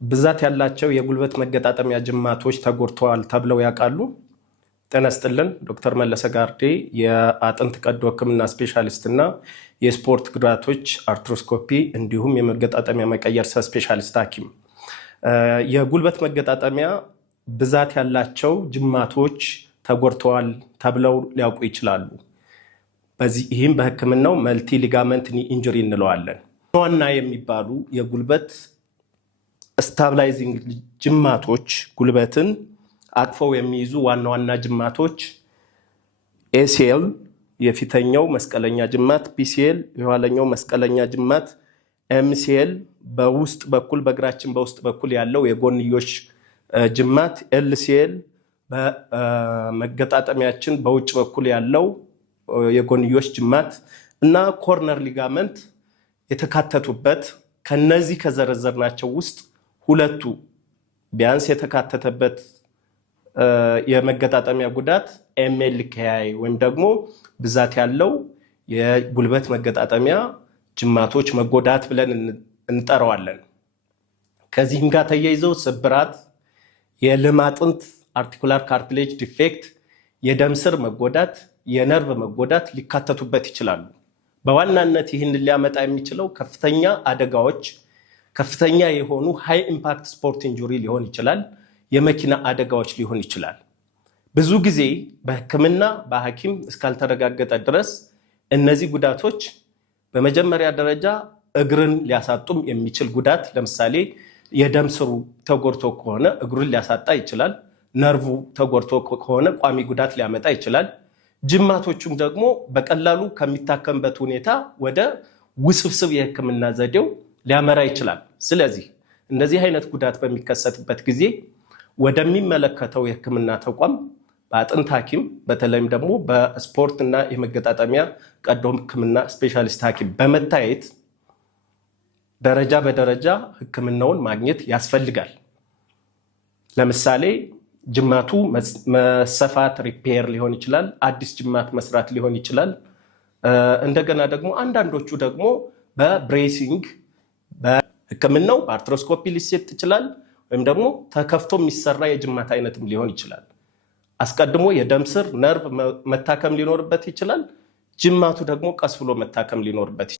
ብዛት ያላቸው የጉልበት መገጣጠሚያ ጅማቶች ተጎድተዋል ተብለው ያውቃሉ? ጤና ይስጥልን። ዶክተር መለሰ ጋርዴ የአጥንት ቀዶ ሕክምና ስፔሻሊስት እና የስፖርት ጉዳቶች አርትሮስኮፒ እንዲሁም የመገጣጠሚያ መቀየር ስፔሻሊስት ሐኪም። የጉልበት መገጣጠሚያ ብዛት ያላቸው ጅማቶች ተጎድተዋል ተብለው ሊያውቁ ይችላሉ። ይህም በሕክምናው መልቲ ሊጋመንት ኒ ኢንጁሪ እንለዋለን። ዋና የሚባሉ የጉልበት ስታብላይዚንግ ጅማቶች ጉልበትን አቅፈው የሚይዙ ዋና ዋና ጅማቶች ኤሲኤል የፊተኛው መስቀለኛ ጅማት፣ ፒሲኤል የኋለኛው መስቀለኛ ጅማት፣ ኤምሲኤል በውስጥ በኩል በእግራችን በውስጥ በኩል ያለው የጎንዮሽ ጅማት፣ ኤልሲኤል በመገጣጠሚያችን በውጭ በኩል ያለው የጎንዮሽ ጅማት እና ኮርነር ሊጋመንት የተካተቱበት ከነዚህ ከዘረዘርናቸው ውስጥ ሁለቱ ቢያንስ የተካተተበት የመገጣጠሚያ ጉዳት ኤምኤልኬአይ ወይም ደግሞ ብዛት ያለው የጉልበት መገጣጠሚያ ጅማቶች መጎዳት ብለን እንጠራዋለን። ከዚህም ጋር ተያይዘው ስብራት፣ የልም አጥንት አርቲኩላር ካርትሌጅ ዲፌክት፣ የደም ስር መጎዳት፣ የነርቭ መጎዳት ሊካተቱበት ይችላሉ። በዋናነት ይህንን ሊያመጣ የሚችለው ከፍተኛ አደጋዎች፣ ከፍተኛ የሆኑ ሃይ ኢምፓክት ስፖርት ኢንጁሪ ሊሆን ይችላል፣ የመኪና አደጋዎች ሊሆን ይችላል። ብዙ ጊዜ በሕክምና በሐኪም እስካልተረጋገጠ ድረስ እነዚህ ጉዳቶች በመጀመሪያ ደረጃ እግርን ሊያሳጡም የሚችል ጉዳት፣ ለምሳሌ የደም ስሩ ተጎድቶ ከሆነ እግሩን ሊያሳጣ ይችላል። ነርቭ ተጎድቶ ከሆነ ቋሚ ጉዳት ሊያመጣ ይችላል። ጅማቶቹም ደግሞ በቀላሉ ከሚታከምበት ሁኔታ ወደ ውስብስብ የሕክምና ዘዴው ሊያመራ ይችላል። ስለዚህ እንደዚህ አይነት ጉዳት በሚከሰትበት ጊዜ ወደሚመለከተው የሕክምና ተቋም በአጥንት ሐኪም በተለይም ደግሞ በስፖርት እና የመገጣጠሚያ ቀዶ ሕክምና ስፔሻሊስት ሐኪም በመታየት ደረጃ በደረጃ ሕክምናውን ማግኘት ያስፈልጋል። ለምሳሌ ጅማቱ መሰፋት ሪፔር ሊሆን ይችላል፣ አዲስ ጅማት መስራት ሊሆን ይችላል። እንደገና ደግሞ አንዳንዶቹ ደግሞ በብሬሲንግ በሕክምናው በአርትሮስኮፒ ሊሰጥ ይችላል፣ ወይም ደግሞ ተከፍቶ የሚሰራ የጅማት አይነትም ሊሆን ይችላል። አስቀድሞ የደም ስር ነርቭ መታከም ሊኖርበት ይችላል። ጅማቱ ደግሞ ቀስ ብሎ መታከም ሊኖርበት ይችላል።